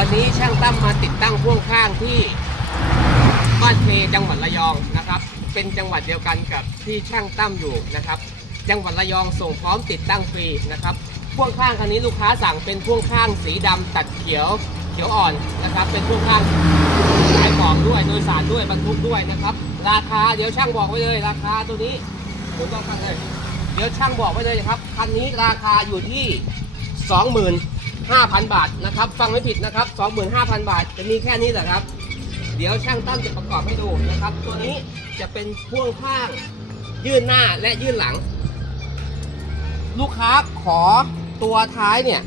วันนี้ช่างตั้มมาติดตั้งพ่วงข้างที่บ้านเพจังหวัดระยองนะครับ เป็นจังหวัดเดียวกันกับที่ช่างตั้มอยู่นะครับ จังหวัดระยองส่งพร้อมติดตั้งฟรีนะครับพ่วงข้างคันนี้ลูกค้าสั่งเป็นพ่วงข้างสีดำตัดเขียวเขียวอ่อนนะครับ เป็นพ่วงข้างขายของด้วยโดยสารด้วยบรรทุกด้วยนะครับ ราคาเดี๋ยวช่างบอกไว้เลย ราคาตัวนี้ผมต้องกันเลยเดี๋ยวช่างบอกไว้เลยครับคันนี้ราคาอยู่ที่ 25,000 บาทนะครับ ฟังไม่ผิดนะครับ 25,000 บาทจะมีแค่นี้เหรอครับ เดี๋ยวช่างตั้มจะประกอบให้ดูนะครับ ตัวนี้จะเป็นพ่วงข้างยื่นหน้าและยื่นหลัง ลูกค้าขอตัวท้ายเนี่ย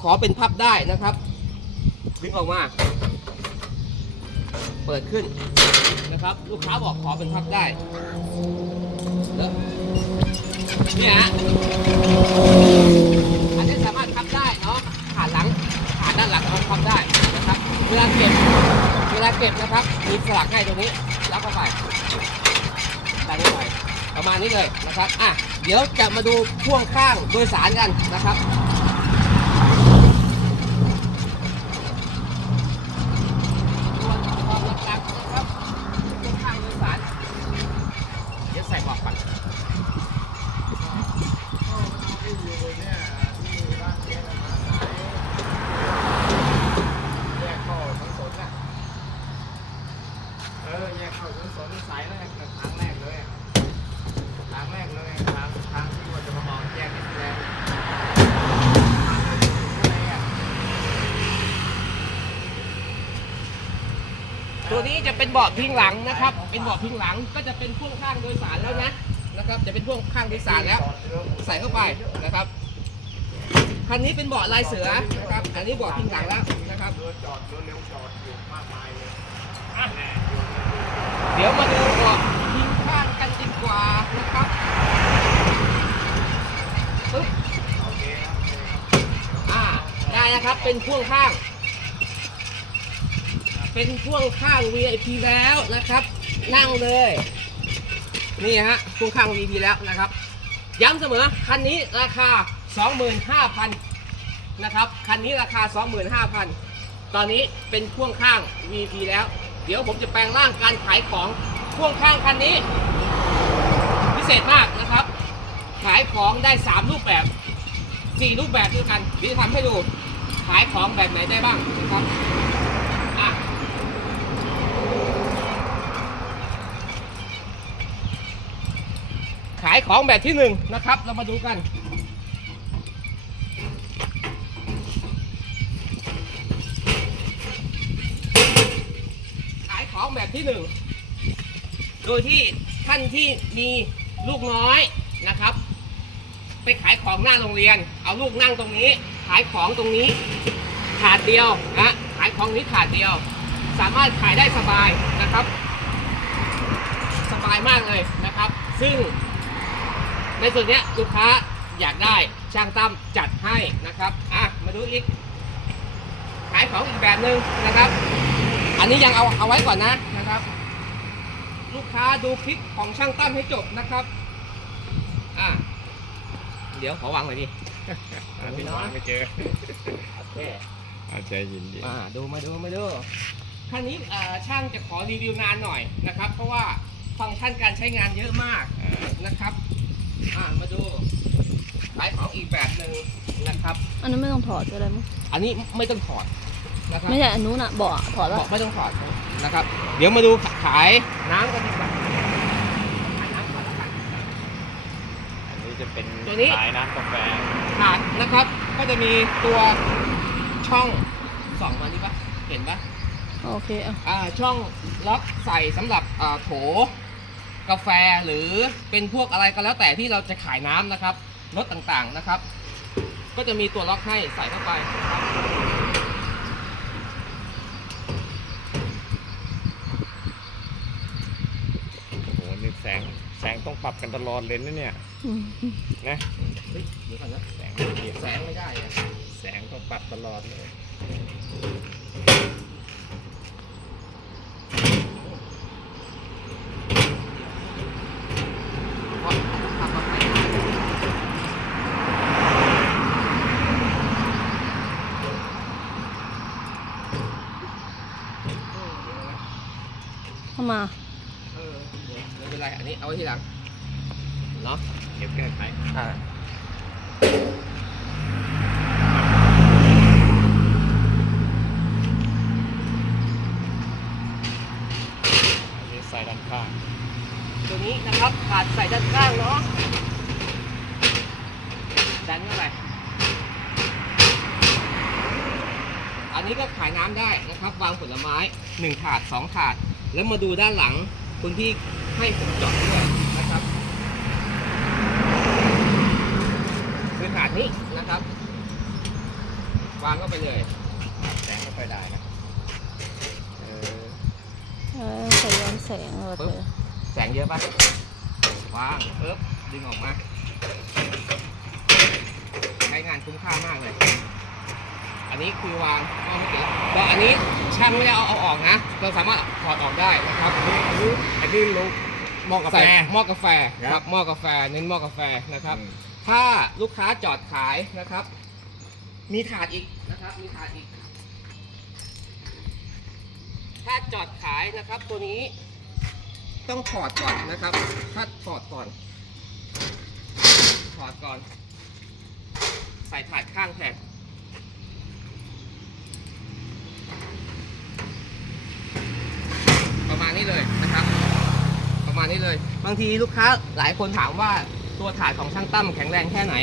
ขอเป็นพับได้นะครับดึงออกมา เปิดขึ้นนะครับ ลูกค้าบอกขอเป็นพับได้เนี่ยฮะอันนี้สามารถพับได้เนาะขาหลังขา ด้านหลังเอาพับได้นะครับ เวลาเก็บ เวลาเก็บนะครับ มีสลักให้ตรงนี้แล้วก็ไปดันเข้าไปประมาณนี้เลยนะครับ อะ เดี๋ยวจะมาดูพ่วงข้างโดยสารกันนะครับส่วนความหลักๆนะครับพ่วงข้างโดยสาร เดี๋ยวใส่บอกก่อน แยกเข้าทั้งสนอะ เออ แยกเข้าทั้งสนสายแรกนะทางแรกเลยอะทางแรกเลยทางทางที่ว่าจะมามองแยกดินแดงทางอะไรอะ ตัวนี้จะเป็นเบาะพิงหลังนะครับ เป็นเบาะพิงหลังก็จะเป็นพ่วงข้างโดยสารแล้วนะนะครับ จะเป็นพ่วงข้างโดยสารแล้ว ใส่เข้าไปนะครับคันนี้เป็นเบาะลายเสือนะครับอันนี้เบาะพิงหลังแล้วนะครับเดี๋ยวมาดูเบาะพิงข้างกันดีกว่านะครับปึ๊บโอเคครับโอเคครับอ่าได้นะครับเป็นพ่วงข้าง เป็นพ่วงข้าง VIP แล้วนะครับ นั่งเลย นี่ฮะพ่วงข้าง VIP แล้วนะครับ ย้ำเสมอคันนี้ราคา 25,000นะครับคันนี้ราคา 25,000 ตอนนี้เป็นพ่วงข้าง VIP แล้ว เดี๋ยวผมจะแปลงร่างการขายของพ่วงข้างคันนี้ พิเศษมากนะครับ ขายของได้ 3 รูปแบบ 4 รูปแบบด้วยกันเดี๋ยวทำให้ดูขายของแบบไหนได้บ้างนะครับ อะ ขายของแบบที่หนึ่งนะครับ เรามาดูกัน ขายของแบบที่หนึ่งโดยที่ท่านที่มีลูกน้อยนะครับ ไปขายของหน้าโรงเรียน เอาลูกนั่งตรงนี้ ขายของตรงนี้ถาดเดียวนะขายของนี้ถาดเดียว สามารถขายได้สบายนะครับ สบายมากเลยนะครับ ซึ่ง ในส่วนเนี้ยลูกค้าอยากได้ช่างตั้มจัดให้นะครับอะมาดูอีกขายของอีกแบบหนึ่งนะครับ อันนี้ยังเอาเอาไว้ก่อนนะนะครับ ลูกค้าดูคลิปของช่างตั้มให้จบนะครับอะเดี๋ยวขอวางหน่อยดิอ่าที่วางไม่เจอโอเคอาใจเย็นเย็นอ่าดูมาดูมาดูคันนี้เอ่อช่างจะขอรีวิวนานหน่อยนะครับ เพราะว่าฟังก์ชันการใช้งานเยอะมากนะครับ อ่ามาดูขายของอีกแบบหนึ่งนะครับ อันนั้นไม่ต้องถอดก็ได้มั้งอันนี้ไม่ต้องถอดนะครับไม่ใช่อันนู้นอะเบาะถอดบแล้วอกไม่ต้องถอดนะครับ เดี๋ยวมาดูขายน้ำกันดีกว่าขายน้ำก่อนละกัน อันนี้จะเป็นตัวนี้ ขายน้ำกาแฟถาดนะครับ ก็จะมีตัวช่องสองมานี่ปะเห็นปะโอเคอะอ่าช่องล็อกใส่สำหรับอ่าโถ กาแฟหรือเป็นพวกอะไรก็แล้วแต่ที่เราจะขายน้ำนะครับรถต่างๆนะครับ ก็จะมีตัวล็อกให้ใส่เข้าไปนะครับโอ้โหนี่แสงแสงต้องปรับกันตลอดเลยนะเนี่ยอืมนะเฮ้ยเดี๋ยวก่อนนะแสงไม่เปลี่ยนแสงไม่ได้อะแสงต้องปรับตลอดเลย เพราะขับมาไป เออเดี๋ยวไม่เป็นไร อันนี้เอาไว้ ทีหลังเนาะเก็บแก้ไขอ่าอันนี้ใส่ด้านข้าง ตัวนี้นะครับขาดใส่ด้านข้างเนาะดันเข้าไปอันนี้ก็ขายน้ำได้นะครับ วางผลไม้หนึ่งถาดสองถาด แล้วมาดูด้านหลัง คุณพี่ให้ผมเจอดด้วยนะครับคือถาดนี้นะครับ วางเข้าไปเลยแสงไม่ค่อยได้นะเออเออใส่ย้อนแสงเออเธอแสงเยอะปะวางเอ๊บดึงออกมาใช้งานคุ้มค่ามากเลย อันนี้คือวางก็ไม่เกี่ยวก็อันนี้ช่างไม่ได้เอาเอาออกนะ เราสามารถถอดออกได้นะครับอันนี้อันนี้อันนี้ลูกหม้อกาแฟใส่หม้อกาแฟคครัรับบหม้อกาแฟเน้นหม้อกาแฟนะครับอืมถ้าลูกค้าจอดขายนะครับ มีถาดอีกนะครับ มีถาดอีก ถ้าจอดขายนะครับตัวนี้ ต้องถอดก่อนนะครับ ถ้าถอดก่อน ถอดก่อน ใส่ถาดข้างแทน ประมาณนี้เลยนะครับ ประมาณนี้เลย บางทีลูกค้าหลายคนถามว่าตัวถาดของช่างตั้มแข็งแรงแค่ไหน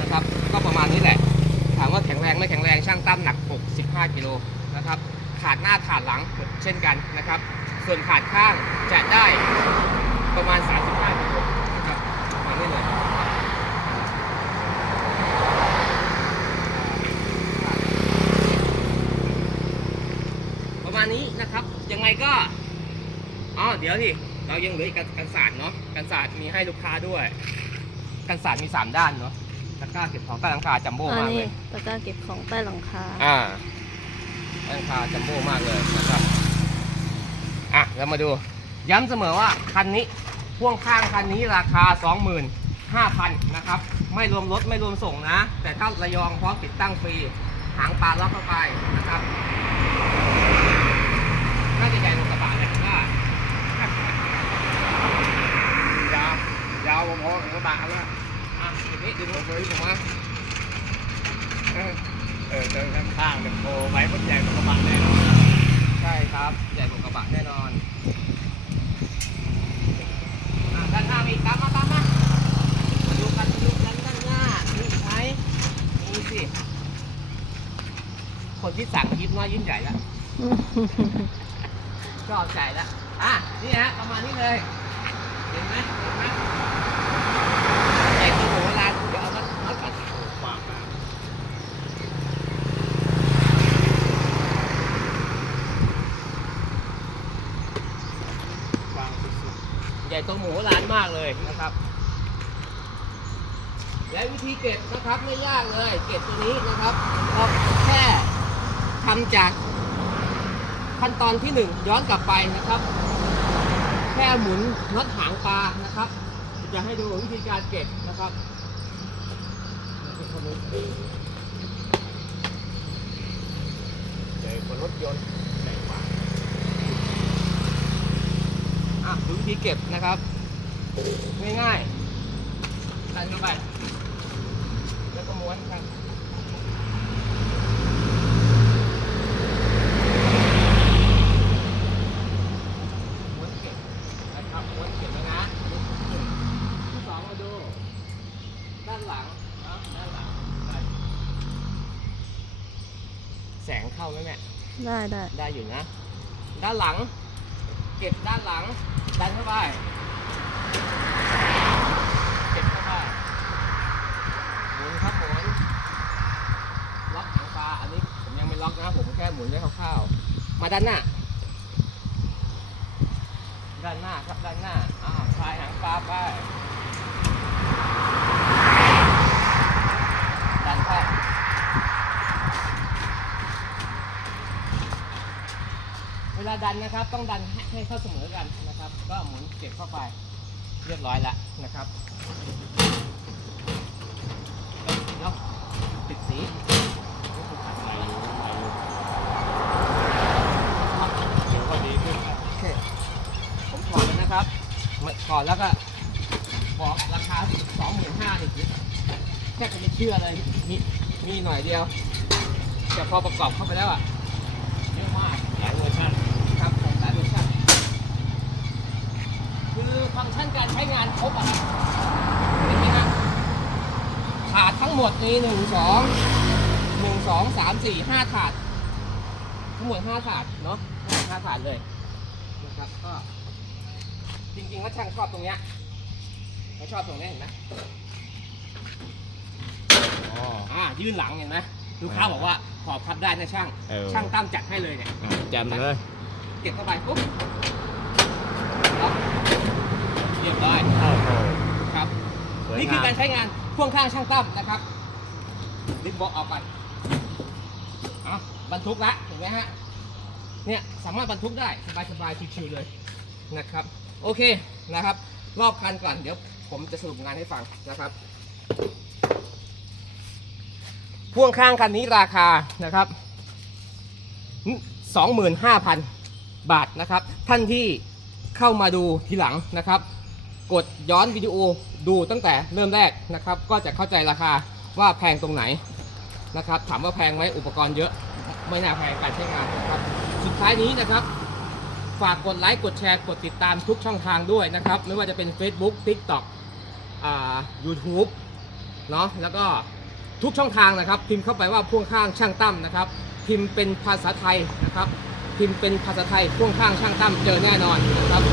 นะครับ ก็ประมาณนี้แหละ ถามว่าแข็งแรงไม่แข็งแรงช่างตั้มหนัก 65กิโลนะครับขาดหน้าขาดหลังเช่นกันนะครับ ส่วนขาดข้างจะได้ประมาณ 35กิโลนะครับประมาณนี้เลย ประ มาณนี้นะครับ ยังไงก็อ๋อเดี๋ยวดิเรายังเหลืออีกกันกันศาสตร์เนาะกันศาสตร์มีให้ลูกค้าด้วย กันศาสตร์มี 3 ด้านเนาะตะกร้าเก็บของใต้หลังคาจัมโบ้อันมากเลนี้ยตะกร้าเก็บของใต้หลังคาอ่าใต้หลังคาจัมโบ้มากเลยนะครับอะเรามาดู ย้ำเสมอว่าคันนี้พ่วงข้างคันนี้ราคา 25,000นะครับ ไม่รวมรถไม่รวมส่งนะ แต่ถ้าระยองพร้อมติดตั้งฟรี หางปลาล็อกเข้าไปนะครับน่าจะใหญ่กว่ากระบะเลยว่ายาวยาวพอๆกับกระบะแล้วอะทีนี้ดึงรถเลยผมว่าเออเออเดินข้างๆเนี่ยโอ้ไหวมันใหญ่กว่ากระบะแน่นอนใช่ครับใหญ่กว่ากระบะแน่นอนอะด้านหน้ามีตามมาตามมามาดูกันมาดูกันด้านหน้ามีอีกไหมมีสิคนที่สั่งยิ้มน้อยยิ้มใหญ่แล้ว ชอบใจแล้วอะนี่ฮะประมาณนี้เลยเห็นไหมเห็นไหมใหญ่ตัวหัวลานเดี๋ยวเอามามาตัดฝากมาใหญ่โตหมูร้านมากเลยนะครับ และวิธีเก็บนะครับไม่ยากเลย เก็บตัวนี้นะครับเราแค่ทำจาก ขั้นตอนที่หนึ่งย้อนกลับไปนะครับ แค่หมุนน็อตหางปลานะครับ จะให้ดูวิธีการเก็บนะครับใหญ่กว่ารถยนต์ใหญ่กว่าอะดูวิธีเก็บนะครับ ง่ายๆดันเข้าไป แล้วก็ม้วนครับม้วนเก็บนะครับม้วนเก็บแล้วนะที่สองมาดู ด้านหลังเนาะด้านหลังได้แสงเข้าไหมแม่ ได้ได้ได้อยู่นะ ด้านหลัง เก็บด้านหลัง ดันเข้าไป เก็บเข้าไป หมุนครับหมุน ล็อกหางปลา อันนี้ผมยังไม่ล็อกนะ ผมแค่หมุนไว้คร่าวๆ มาด้านหน้า ด้านหน้าครับด้านหน้าอ่าคลายหางปลาไป ดันเข้า เวลา ดันนะครับ ต้องดันให้ให้เข้าเสมอกันนะครับ ก็หมุนเก็บเข้าไปเรียบร้อยแล้วนะครับเนาะปิดสีไหลอยู่ไหลอยู่เดี๋ยวก็ดีขึ้นครับโอเคผมถอดแล้วนะครับมาถอดแล้วก็บอกราคาสองหมื่นห้านี่แค่จะไม่เชื่อเลยมีมีหน่อยเดียว แต่พอประกอบเข้าไปแล้วอะเยอะมากหลายเวอร์ชันครับผมหลายเวอร์ชันคือ ฟังก์ชันการใช้งานครบอะครับเห็นไหมครับถาดทั้งหมดนี้หนึ่งสองหนึ่งสองสามสี่ห้าถาด ทั้งหมดห้าถาดเนาะทั้งหมดห้าถาดเลยนะครับก็จริงๆแล้วช่างชอบตรงเนี้ยไม่ชอบตรงเนี้ยเห็นไหมอ๋ออ่ายื่นหลังเห็นไหมลูกค้าบอกว่าขอบพับได้นะช่าง เออ ช่างตั้มจัดให้เลยเนี่ยอะแจมเลย เก็บเข้าไปปุ๊บล็อกเรี ยบร้อยโอ้โหครับ สวยนี่คืองามการใช้งานพ่วงข้างช่างตั้มนะครับลิฟต์เบาะออกไปเอาบรรทุกละเห็นไหมฮะเนี่ยสามารถบรรทุกได้สบายๆชิวๆเลยนะครับ โอเคนะครับ รอบคันก่อนเดี๋ยวผมจะสรุปงานให้ฟังนะครับพ่วงข้างคันนี้ราคานะครับ 25,000 บาทนะครับ ท่านที่เข้ามาดูทีหลังนะครับ กดย้อนวิดีโอดูตั้งแต่เริ่มแรกนะครับ ก็จะเข้าใจราคาว่าแพงตรงไหนนะครับ ถามว่าแพงไหมอุปกรณ์เยอะ ไม่น่าแพงการใช้งานนะครับ สุดท้ายนี้นะครับ ฝากกดไลค์กดแชร์กดติดตามทุกช่องทางด้วยนะครับ ไม่ว่าจะเป็น Facebook TikTok อ่า YouTube เนาะแล้วก็ทุกช่องทางนะครับ พิมพ์เข้าไปว่าพ่วงข้างช่างตั้มนะครับ พิมพ์เป็นภาษาไทยนะครับ พิมพ์เป็นภาษาไทยพ่วงข้างช่างตั้มเจอแน่นอนนะครับ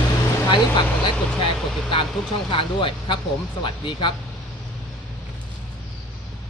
ท้ายนี้ฝากกดไลค์กดแชร์กดติดตามทุกช่องทางด้วยครับผมสวัสดีครับ